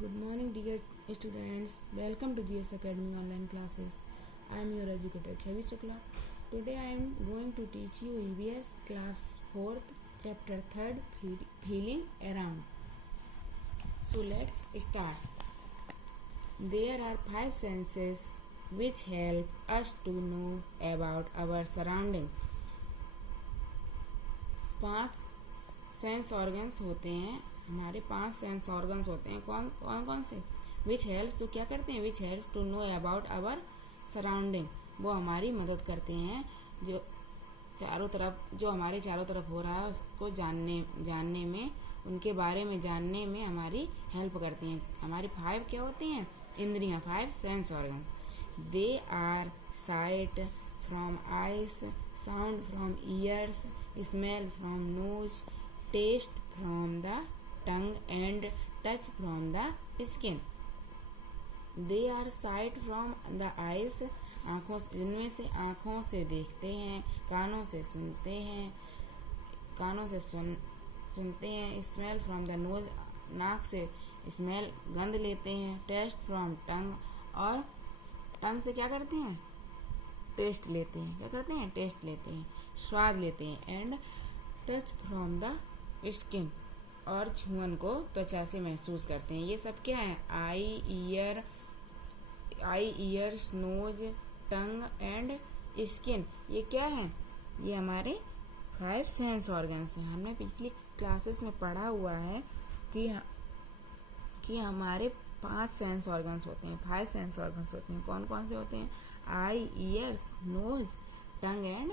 Good morning, dear students. Welcome to GS Academy online classes. I am your educator Chavi Shukla. Today I am going to teach you EVS class 4th, chapter 3rd, feeling around. So let's start. There are 5 senses which help us to know about our surrounding. 5 sense organs होते हैं हमारे 5 sense organs होते हैं कौन से which help तो क्या करते हैं which help to know about our surrounding वो हमारी मदद करते हैं जो हमारे चारों तरफ हो रहा है उसको जानने में उनके बारे में जानने में हमारी हेल्प करती हैं। हमारी 5 क्या होती हैं इंद्रियां 5 sense organs. They are sight from eyes, sound from ears, smell from nose, taste from the tongue and touch from the skin. They are sight from the eyes जिनमें से आँखों से देखते हैं, कानों से सुनते हैं, स्मेल फ्रॉम द नोज नाक से स्मेल गंध लेते हैं, टेस्ट फ्रॉम टंग और टंग से क्या करते हैं टेस्ट लेते हैं स्वाद लेते हैं, and touch from the skin और छुअन को त्वचा से महसूस करते हैं। ये सब क्या है eye ears nose tongue and skin. ये क्या है ये हमारे 5 सेंस ऑर्गन्स हैं। हमने पिछली क्लासेस में पढ़ा हुआ है कि हमारे 5 सेंस ऑर्गन्स होते हैं 5 सेंस ऑर्गन्स होते हैं। कौन कौन से होते हैं eye ears nose tongue and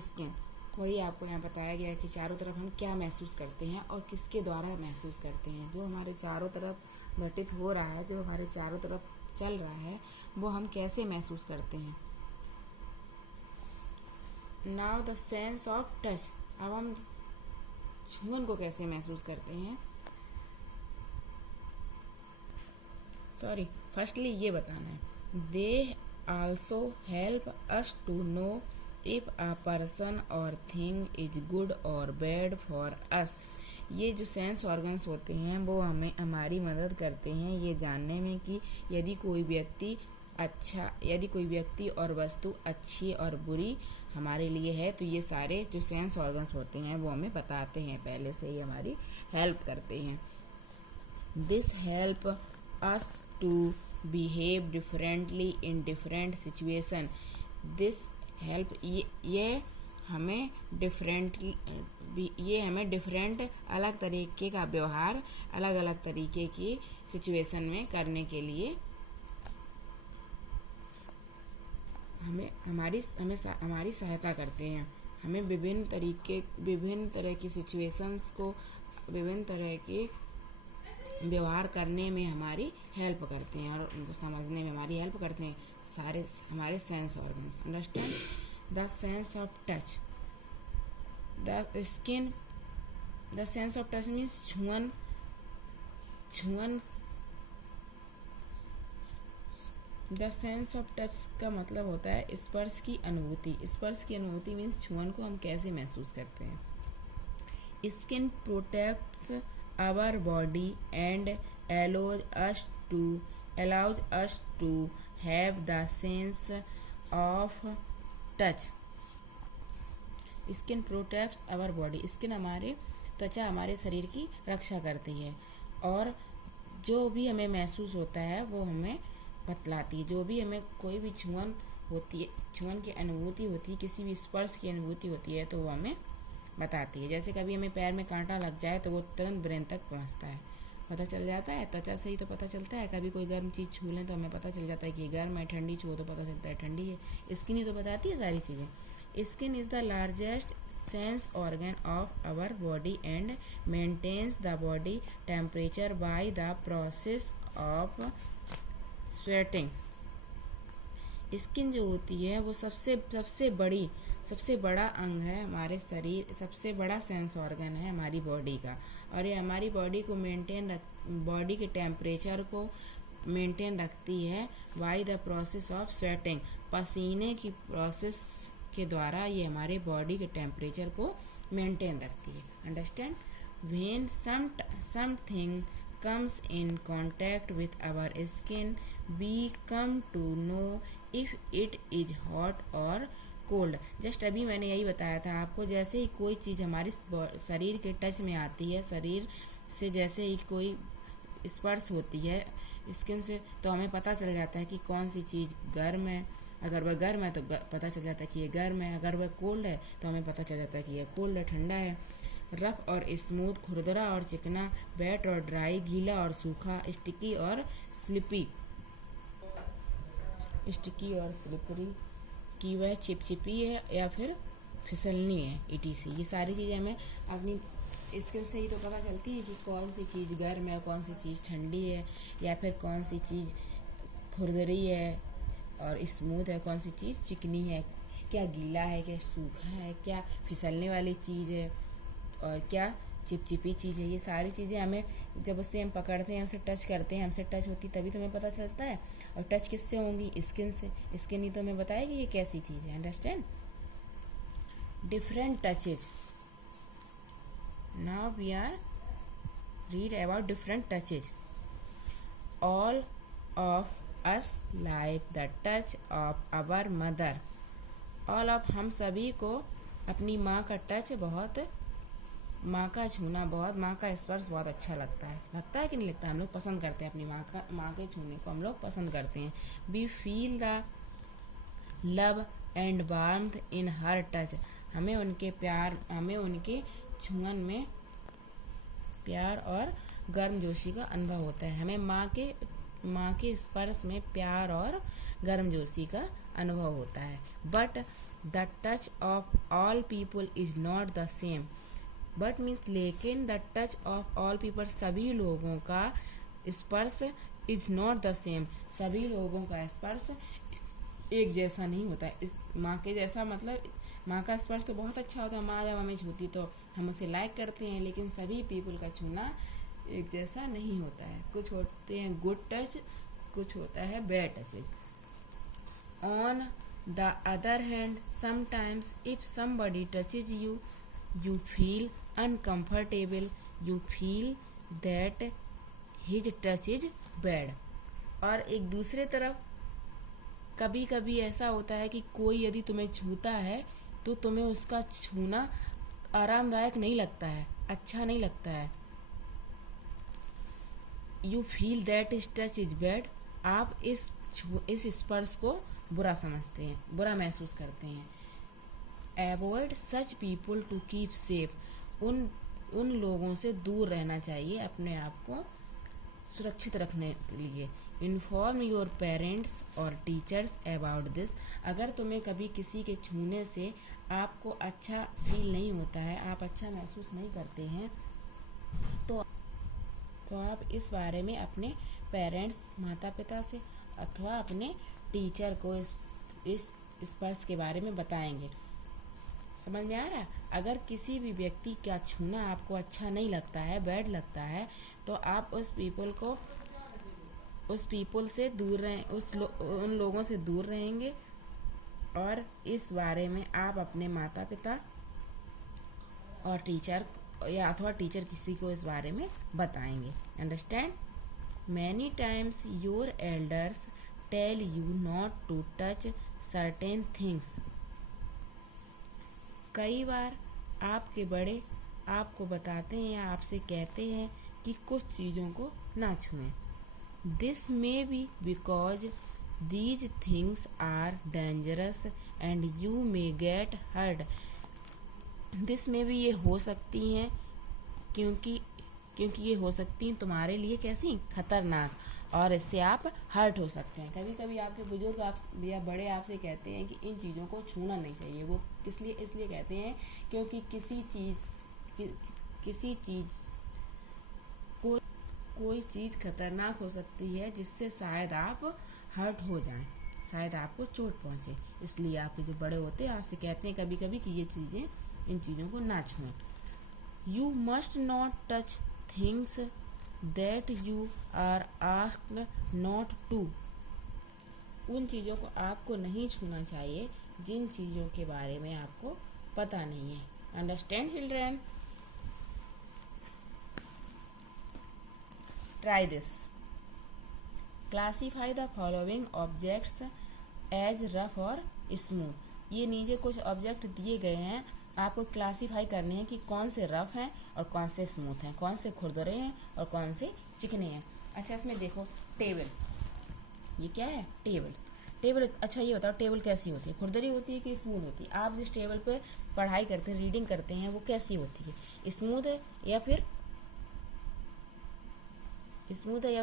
skin. वही आपको यहाँ बताया गया है कि चारों तरफ हम क्या महसूस करते हैं और किसके द्वारा महसूस करते हैं। जो हमारे चारों तरफ घटित हो रहा है, जो हमारे चारों तरफ चल रहा है, वो हम कैसे महसूस करते हैं। Now the sense of touch. अब हम छुअन को कैसे महसूस करते हैं। फर्स्टली ये बताना है they also help us to know if a person or thing is good or bad for us. ये जो सेंस ऑर्गन्स होते हैं वो हमें हमारी मदद करते हैं ये जानने में कि यदि कोई व्यक्ति और वस्तु अच्छी और बुरी हमारे लिए है, तो ये सारे जो सेंस ऑर्गन्स होते हैं वो हमें बताते हैं, पहले से ही हमारी हेल्प करते हैं। This help us to behave differently in different situation. This help ये हमें डिफरेंट अलग तरीके का व्यवहार अलग अलग तरीके की सिचुएशन में करने के लिए हमारी सहायता करते हैं। हमें विभिन्न तरह की सिचुएशंस को विभिन्न तरह के व्यवहार करने में हमारी हेल्प करते हैं और उनको समझने में हमारी हेल्प करते हैं सारे हमारे sense organs. Understand the sense of touch. The sense of touch means छुअन। द सेंस ऑफ टच का मतलब होता है स्पर्श की अनुभूति मीन्स छुअन को हम कैसे महसूस करते हैं। Skin protects our body and allows us to have the sense of touch. Skin protects our body. Skin हमारे त्वचा हमारे शरीर की रक्षा करती है और जो भी हमें महसूस होता है वो हमें बतलाती है। जो भी हमें कोई भी छुअन की अनुभूति होती है, किसी भी स्पर्श की अनुभूति होती है, तो वो हमें बताती है। जैसे कभी हमें पैर में कांटा लग जाए तो वो तुरंत ब्रेन तक पहुंचता है, पता चल जाता है। त्वचा से ही तो पता चलता है। कभी कोई गर्म चीज़ छू लें तो हमें पता चल जाता है कि गर्म है, ठंडी छू तो पता चलता है ठंडी है। स्किन ही तो बताती है सारी चीज़ें। Skin is the largest sense organ of our body and maintains the body temperature by the process of sweating. Skin जो होती है वो सबसे बड़ा अंग है हमारे शरीर, सबसे बड़ा सेंस ऑर्गन है हमारी बॉडी का, और ये हमारी बॉडी को बॉडी के टेम्परेचर को मेंटेन रखती है bye the process of sweating. पसीने की प्रोसेस के द्वारा ये हमारे बॉडी के टेम्परेचर को मेंटेन रखती है। Understand. When something comes in contact with our skin, we come to know if it is hot or cold. Just अभी मैंने यही बताया था आपको, जैसे ही कोई चीज़ हमारे शरीर के टच में आती है, शरीर से जैसे ही कोई स्पर्श होती है स्किन से, तो हमें पता चल जाता है कि कौन सी चीज़ गर्म है। अगर वह गर्म है तो पता चल जाता है कि ये गर्म है, अगर वह कोल्ड है तो हमें पता चल जाता है कि यह कोल्ड है, ठंडा है। रफ और स्मूथ, खुरदरा और चिकना, वेट और ड्राई, गीला और सूखा, स्टिकी और स्लिपरी, स्टिकी और स्लिपरी, कि वह चिपचिपी है या फिर फिसलनी है, ETC। ये सारी चीज़ें हमें अपनी स्किन से ही तो पता चलती है कि कौन सी चीज़ गर्म है, कौन सी चीज़ ठंडी है, या फिर कौन सी चीज़ खुरदरी है और स्मूथ है, कौन सी चीज़ चिकनी है, क्या गीला है, क्या सूखा है, क्या फिसलने वाली चीज़ है और क्या चिपचिपी चीज़ है। ये सारी चीज़ें हमें जब उससे हम पकड़ते हैं, उसे टच करते हैं, हमसे टच होती तभी तो हमें पता चलता है। और टच किससे होंगी? स्किन से। स्किन ही तो हमें बताएगी ये कैसी चीज़ है। Understand? Different touches. Now we are read about different touches. All of us like the touch of our mother. All of हम सभी को अपनी माँ का टच बहुत, माँ का छूना बहुत, माँ का स्पर्श बहुत अच्छा लगता है। लगता है कि नहीं लगता? हम लोग पसंद करते हैं अपनी माँ के छूने को, हम लोग पसंद करते हैं। We feel the love and warmth in her touch. हमें उनके प्यार, हमें उनके छुअन में प्यार और गर्मजोशी का अनुभव होता है। हमें माँ के स्पर्श में प्यार और गर्मजोशी का अनुभव होता है। But the touch of all people is not the same. But means लेकिन the touch of all people, सभी लोगों का स्पर्श इज नॉट द सेम, सभी लोगों का स्पर्श एक जैसा नहीं होता है। इस माँ के जैसा मतलब माँ का स्पर्श तो बहुत अच्छा होता है, माँ जब हमें छूती तो हम उसे लाइक करते हैं, लेकिन सभी पीपल का छूना एक जैसा नहीं होता है। कुछ होते हैं गुड टच, कुछ होता है bad touches. On the other hand, sometimes if somebody touches you, you feel uncomfortable, you feel that his touch is bad. और एक दूसरे तरफ कभी कभी ऐसा होता है कि कोई यदि तुम्हें छूता है तो तुम्हें उसका छूना आरामदायक नहीं लगता है, अच्छा नहीं लगता है। You feel that is touch is bad. आप इस स्पर्श को बुरा समझते हैं, बुरा महसूस करते हैं। Avoid such people to keep safe. उन लोगों से दूर रहना चाहिए अपने आप को सुरक्षित रखने के लिए। इन्फॉर्म योर पेरेंट्स और टीचर्स अबाउट दिस। अगर तुम्हें कभी किसी के छूने से आपको अच्छा फील नहीं होता है, आप अच्छा महसूस नहीं करते हैं, तो आप इस बारे में अपने पेरेंट्स, माता पिता से अथवा अपने टीचर को इस स्पर्श के बारे में बताएंगे। समझ में आ रहा है? अगर किसी भी व्यक्ति का छूना आपको अच्छा नहीं लगता है, बैड लगता है, तो आप उस पीपल से दूर रहें, उन लोगों से दूर रहेंगे और इस बारे में आप अपने माता पिता और टीचर या अथवा टीचर किसी को इस बारे में बताएंगे। Understand? Many times your elders tell you not to touch certain things. कई बार आपके बड़े आपको बताते हैं या आपसे कहते हैं कि कुछ चीज़ों को ना छुएं। This may be because these things are dangerous and you may get hurt. This में भी ये हो सकती हैं क्योंकि ये हो सकती हैं तुम्हारे लिए कैसी खतरनाक, और इससे आप हर्ट हो सकते हैं। कभी कभी आपके बुजुर्ग आप या बड़े आपसे कहते हैं कि इन चीज़ों को छूना नहीं चाहिए। वो इसलिए कहते हैं क्योंकि कोई चीज़ खतरनाक हो सकती है जिससे शायद आप हर्ट हो जाएं, शायद आपको चोट पहुंचे। इसलिए आपके जो बड़े होते हैं आपसे कहते हैं कभी कभी कि इन चीज़ों को ना छुएं। You must not touch things that you are asked not to. उन चीज़ों को आपको नहीं छूना चाहिए जिन चीज़ों के बारे में आपको पता नहीं है। Understand children? Try this. Classify the following objects as rough or smooth. ये नीचे कुछ ऑब्जेक्ट दिए गए हैं, आपको क्लासीफाई करने हैं कि कौन से रफ हैं और कौन से स्मूथ हैं, कौन से खुरदरे हैं और कौन से चिकने हैं। अच्छा, इसमें देखो टेबल, ये क्या है? टेबल। टेबल, अच्छा ये बताओ टेबल कैसी होती है? खुरदरी होती है कि स्मूथ होती है? आप जिस टेबल पे पढ़ाई करते हैं, रीडिंग करते हैं, वो कैसी होती है? स्मूथ है या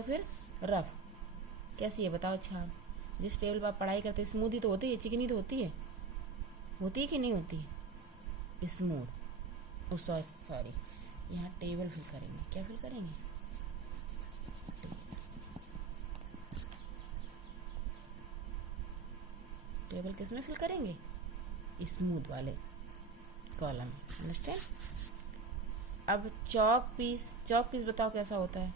फिर रफ? कैसी है बताओ? अच्छा, जिस टेबल पर आप पढ़ाई करते हैं स्मूथ ही तो होती है, चिकनी तो होती है कि नहीं होती है? स्मूथ। सॉरी, यहाँ टेबल फिल करेंगे। क्या फिल करेंगे? टेबल किस में फिल करेंगे? स्मूथ वाले कॉलम। अंडरस्टैंड? अब चॉक पीस बताओ कैसा होता है?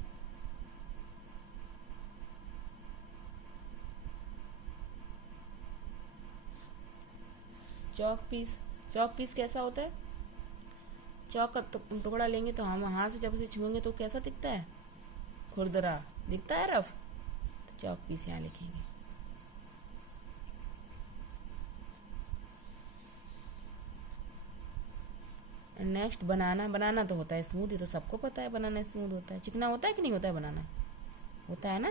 चॉक पीस कैसा होता है? चॉक का टुकड़ा लेंगे तो हम वहां से जब उसे छुएंगे तो कैसा दिखता है? खुरदरा दिखता है, रफ। तो चॉक पीस यहाँ लिखेंगे। नेक्स्ट बनाना तो होता है स्मूथ, ये तो सबको पता है बनाना स्मूथ होता है। चिकना होता है कि नहीं होता है? बनाना होता है ना,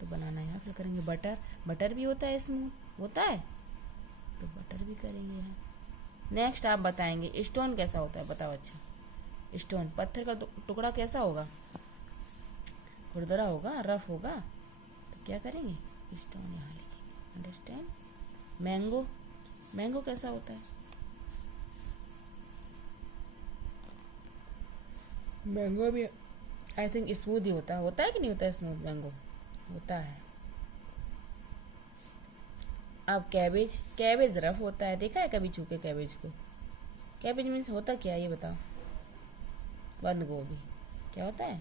तो बनाना यहाँ फिल करेंगे। बटर भी होता है स्मूथ, होता है, तो बटर भी करेंगे यहाँ। नेक्स्ट आप बताएंगे स्टोन कैसा होता है, बताओ। अच्छा, स्टोन पत्थर का टुकड़ा कैसा होगा? खुरदरा होगा, रफ होगा, तो क्या करेंगे? स्टोन यहाँ लिखेंगे। अंडरस्टैंड? मैंगो कैसा होता है? मैंगो भी आई थिंक स्मूथ ही होता है कि नहीं होता है? स्मूथ मैंगो होता है। अब कैबेज रफ होता है, देखा है कभी छू के कैबेज को? कैबेज मीन्स होता क्या है ये बताओ? बंद गोभी। क्या होता है?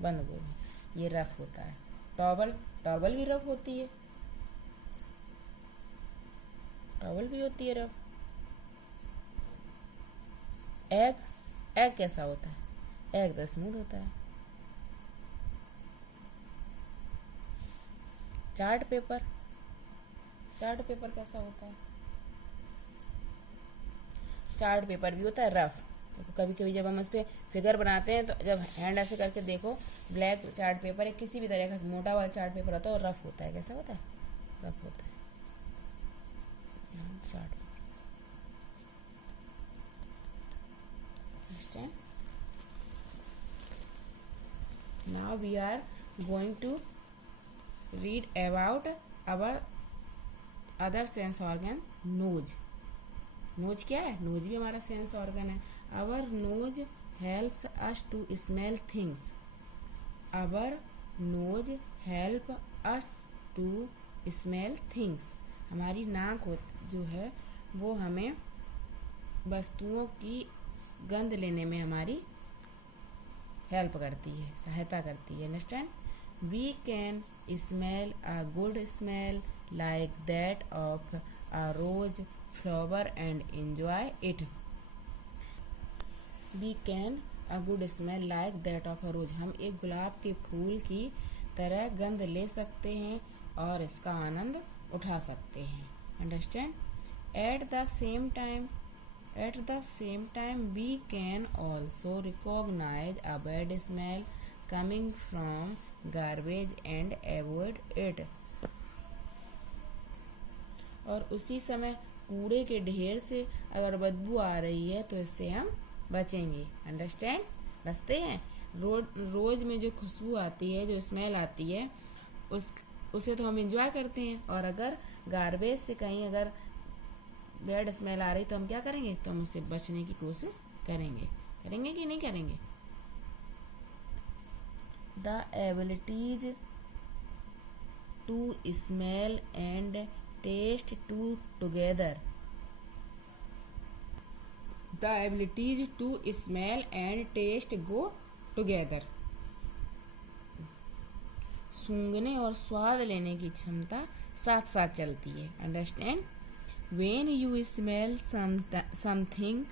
बंद गोभी। ये रफ होता है। टॉवल भी रफ होती है, टॉवल भी होती है रफ। एग कैसा होता है? एग तो स्मूथ होता है। चार्ट पेपर कैसा होता है? चार्ट पेपर भी होता है रफ। तो कभी कभी जब हम उस पर फिगर बनाते हैं तो जब हैंड ऐसे करके देखो, ब्लैक चार्ट पेपर है, किसी भी तरह का मोटा वाला चार्ट पेपर होता है और रफ होता है। कैसा होता है? रफ होता है। Chart paper. Now we are going to read about our other sense organ, nose. Nose क्या है? नोज भी हमारा सेंस ऑर्गन है। Our nose helps us to smell things. Our nose help us to smell things. हमारी नाक जो है वो हमें वस्तुओं की गंध लेने में हमारी हेल्प करती है, सहायता करती है। Understand? We can smell a good smell like that of a rose flower and enjoy it. We can a good smell like that of a rose. हम एक गुलाब के फूल की तरह गंध ले सकते हैं और इसका आनंद उठा सकते हैं। Understand? At the same time we can also recognize a bad smell coming from garbage and avoid it। और उसी समय कूड़े के ढेर से अगर बदबू आ रही है तो इससे हम बचेंगे। अंडरस्टैंड? बचते हैं। रोज में जो खुशबू आती है, जो स्मेल आती है, उसे तो हम एंजॉय करते हैं। और अगर गार्बेज से कहीं अगर बैड स्मेल आ रही तो हम क्या करेंगे? तो हम इससे बचने की कोशिश करेंगे कि नहीं करेंगे? The abilities to smell and taste together. The abilities to smell and taste go together. सूंघने और स्वाद लेने की क्षमता साथ साथ चलती है। Understand? When you smell something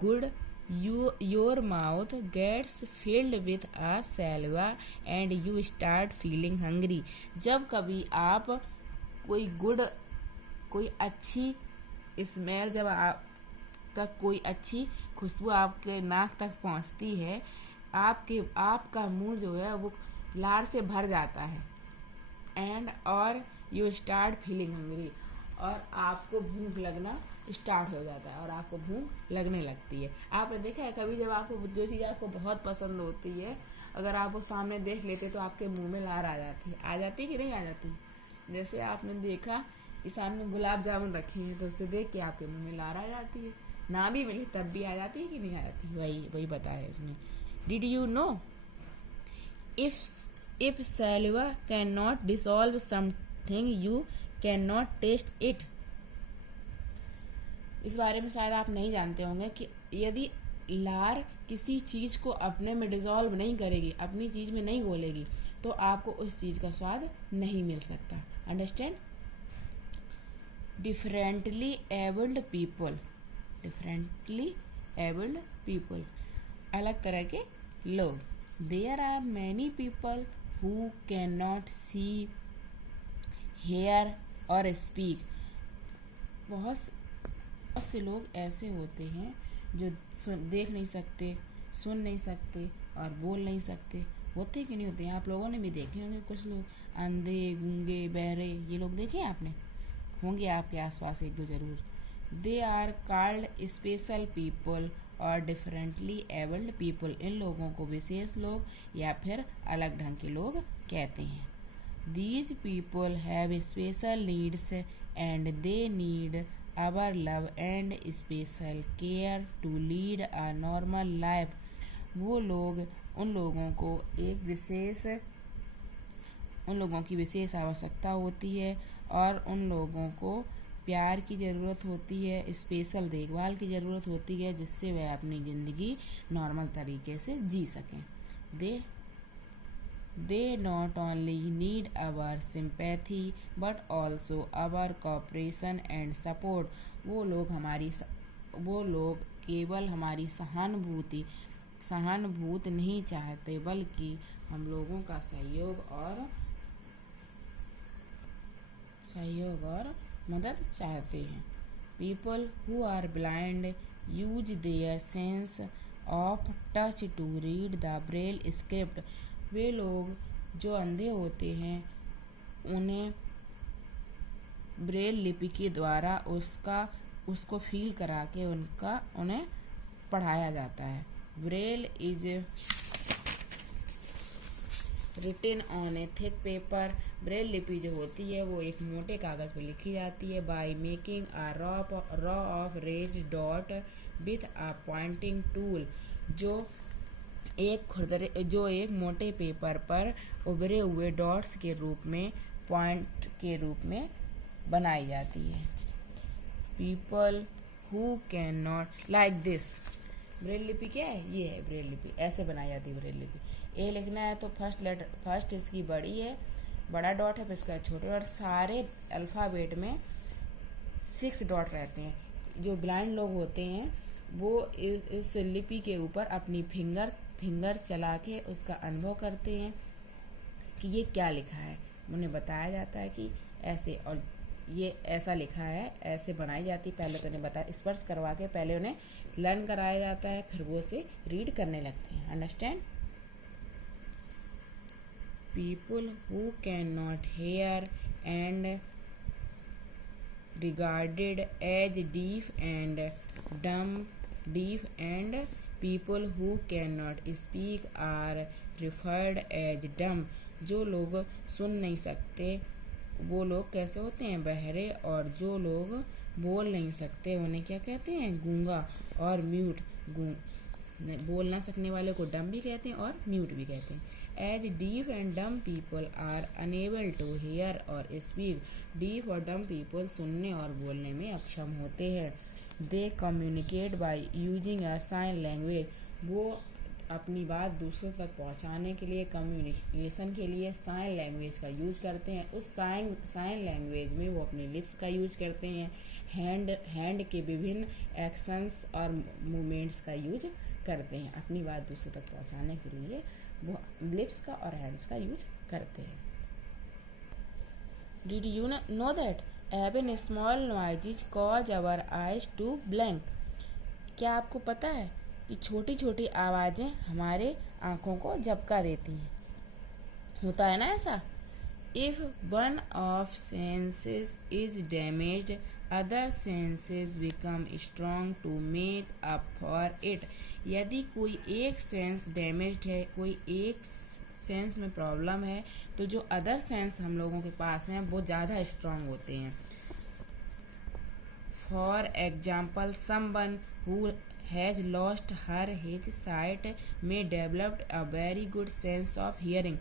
good, your mouth gets filled with a saliva and you start feeling hungry. जब कभी आप कोई अच्छी स्मेल, जब आप तक कोई अच्छी खुशबू आपके नाक तक पहुंचती है, आपका मुंह जो है वो लार से भर जाता है। एंड और यू स्टार्ट फीलिंग हंग्री, और आपको भूख लगना स्टार्ट हो जाता है और आपको भूख लगने लगती है। आपने देखा है कभी जब आपको जो चीज़ आपको बहुत पसंद होती है, अगर आप वो सामने देख लेते तो आपके मुंह में लार आ जाती है कि नहीं आ जाती? जैसे आपने देखा कि सामने गुलाब जामुन रखे हैं तो उससे देख के आपके मुंह में लार आ जाती है, ना भी मिले तब भी आ जाती है कि नहीं आ जाती? वही बताया इसमें। Did you know if saliva cannot dissolve something you cannot taste it? इस बारे में शायद आप नहीं जानते होंगे कि यदि लार किसी चीज को अपने में डिसॉल्व नहीं करेगी, अपनी चीज में नहीं घोलेगी, तो आपको उस चीज का स्वाद नहीं मिल सकता। अंडरस्टैंड? डिफरेंटली एबल्ड पीपल, अलग तरह के लोग। There are many people who cannot see, hear और speak. बहुत से लोग ऐसे होते हैं जो देख नहीं सकते, सुन नहीं सकते और बोल नहीं सकते। होते कि नहीं होते हैं? आप लोगों ने भी देखे होंगे कुछ लोग, अंधे, गूंगे, बहरे, ये लोग देखे हैं आपने? होंगे आपके आसपास एक दो जरूर। They are called special people or differently abled people. इन लोगों को विशेष लोग या फिर अलग ढंग के लोग कहते हैं। These people have special needs and they need our love and special care to lead a normal life. उन लोगों की विशेष आवश्यकता होती है और उन लोगों को प्यार की ज़रूरत होती है, स्पेशल देखभाल की ज़रूरत होती है, जिससे वह अपनी ज़िंदगी नॉर्मल तरीके से जी सकें। They not only need our sympathy but also our cooperation and support. वो लोग केवल हमारी सहानुभूति नहीं चाहते, बल्कि हम लोगों का सहयोग और मदद चाहते हैं। People who are blind use their sense of touch to read the Braille script. वे लोग जो अंधे होते हैं उन्हें ब्रेल लिपि के द्वारा उसको फील करा के उन्हें पढ़ाया जाता है। Braille is written on a thick paper. Braille लिपि जो होती है वो एक मोटे कागज पर लिखी जाती है। By making a row of raised dot with a pointing tool, जो एक मोटे पेपर पर उभरे हुए डॉट्स के रूप में, पॉइंट के रूप में बनाई जाती है। People who can not like this. Braille लिपि क्या है? ये है ब्रेल लिपि, ऐसे बनाई जाती है ब्रेल लिपि। ए लिखना है तो फर्स्ट इसकी बड़ी है, बड़ा डॉट है, फिर इसका छोटे डॉट। सारे अल्फ़ाबेट में 6 डॉट रहते हैं। जो ब्लाइंड लोग होते हैं वो इस लिपि के ऊपर अपनी फिंगर्स चला के उसका अनुभव करते हैं कि ये क्या लिखा है। उन्हें बताया जाता है कि ऐसे, और ये ऐसा लिखा है, ऐसे बनाई जाती। पहले तो उन्हें स्पर्श करवा के पहले उन्हें लर्न कराया जाता है, फिर वो उसे रीड करने लगते हैं। Understand? People who cannot hear and regarded as deaf and dumb. People who cannot speak are referred as dumb. जो लोग सुन नहीं सकते वो लोग कैसे होते हैं? बहरे। और जो लोग बोल नहीं सकते उन्हें क्या कहते हैं? गूंगा और म्यूट। बोल ना सकने वाले को डम भी कहते हैं और म्यूट भी कहते हैं। As deaf and dumb people are unable to hear or speak. Deaf और डम पीपल सुनने और बोलने में अक्षम होते हैं। They communicate by using a sign language. वो अपनी बात दूसरों तक पहुंचाने के लिए, कम्युनिकेशन के लिए साइन लैंग्वेज का यूज करते हैं। उस साइन लैंग्वेज में वो अपने लिप्स का यूज करते हैं, हैंड के विभिन्न एक्शंस और मूवमेंट्स का यूज करते हैं। अपनी बात दूसरों तक पहुंचाने के लिए वो लिप्स का और हैंड्स का यूज करते हैं। Did you know that even small noises cause our eyes to blink? क्या आपको पता है कि छोटी छोटी आवाज़ें हमारे आँखों को झपका देती हैं? होता है ना ऐसा? If one of senses is damaged, other senses become strong to make up for it. यदि कोई एक सेंस डैमेज्ड है, कोई एक सेंस में प्रॉब्लम है, तो जो अदर सेंस हम लोगों के पास हैं वो ज़्यादा स्ट्रांग होते हैं। For example, someone who has lost her his sight में developed a very good sense of hearing.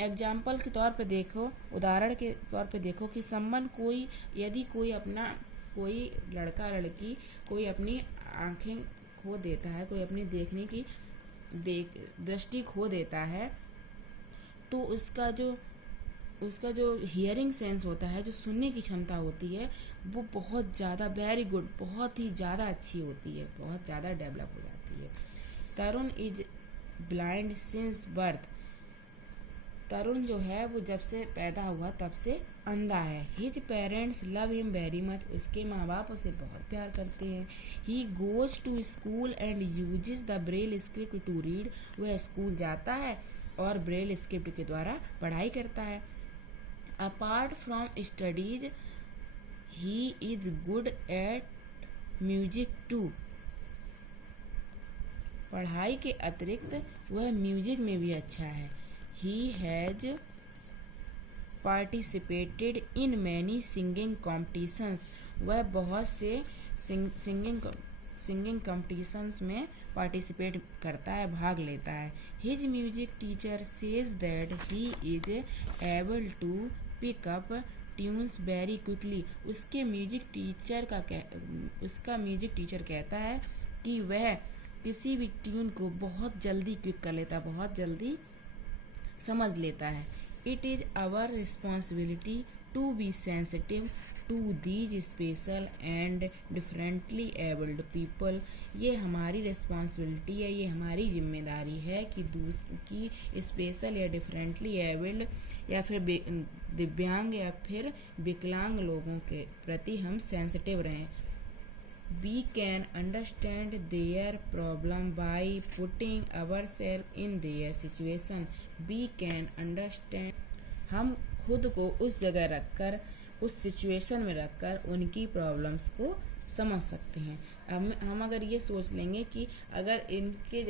Example के तौर पे देखो, उदाहरण के तौर पे देखो कि यदि कोई लड़का लड़की कोई अपनी आंखें खो देता है, कोई अपनी देखने की दृष्टि खो देता है, तो उसका जो हियरिंग सेंस होता है, जो सुनने की क्षमता होती है, वो बहुत ज़्यादा वेरी गुड, बहुत ही ज़्यादा अच्छी होती है, बहुत ज़्यादा डेवलप हो जाती है। तरुण इज ब्लाइंड सिंस बर्थ। तरुण जो है वो जब से पैदा हुआ तब से अंधा है। His parents love him very much. उसके माँ बाप उसे बहुत प्यार करते हैं। He goes to school and uses the Braille script to read. वह स्कूल जाता है और ब्रेल स्क्रिप्ट के द्वारा पढ़ाई करता है। Apart from studies he is good at music too. पढ़ाई के अतिरिक्त वह म्यूजिक में भी अच्छा है। He has participated in many singing competitions. वह बहुत से सिंगिंग कॉम्पिटिशन्स में पार्टिसिपेट करता है, भाग लेता है। His music teacher says that he is able to pick up tunes very quickly. उसका म्यूजिक टीचर कहता है कि वह किसी भी ट्यून को बहुत जल्दी क्विक कर लेता है, बहुत जल्दी समझ लेता है। It is our responsibility to be sensitive to these special and differently abled people. ये हमारी रिस्पॉन्सिबिलिटी है, ये हमारी जिम्मेदारी है कि स्पेशल या डिफरेंटली एबल्ड या फिर दिव्यांग या फिर विकलांग लोगों के प्रति हम सेंसिटिव रहें। We can understand their problem by putting ourselves in their situation. We can understand. हम खुद को उस जगह रखकर, उस सिचुएशन में रखकर उनकी प्रॉब्लम्स को समझ सकते हैं। हम अगर ये सोच लेंगे कि अगर इनके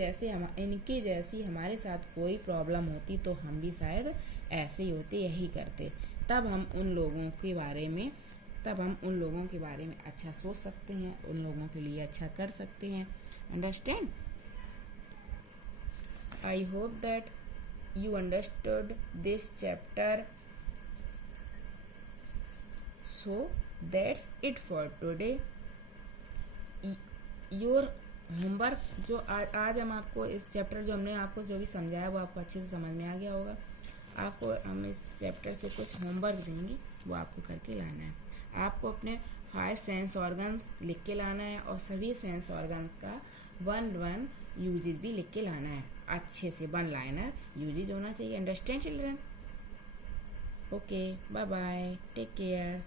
जैसी हमारे साथ कोई प्रॉब्लम होती तो हम भी शायद ऐसे ही होते, यही करते, तब हम उन लोगों के बारे में अच्छा सोच सकते हैं, उन लोगों के लिए अच्छा कर सकते हैं। Understand? I hope that you understood this chapter. So that's it for today. Your homework जो आज हम आपको इस चैप्टर जो हमने आपको जो भी समझाया वो आपको अच्छे से समझ में आ गया होगा। आपको हम इस चैप्टर से कुछ होमवर्क देंगे, वो आपको करके लाना है। आपको अपने 5 सेंस ऑर्गन्स लिख के लाना है और सभी सेंस ऑर्गन्स का 1 यूजेज भी लिख के लाना है। अच्छे से 1 लाइनर यूजेज होना चाहिए। Understand children? Okay, bye bye, take care.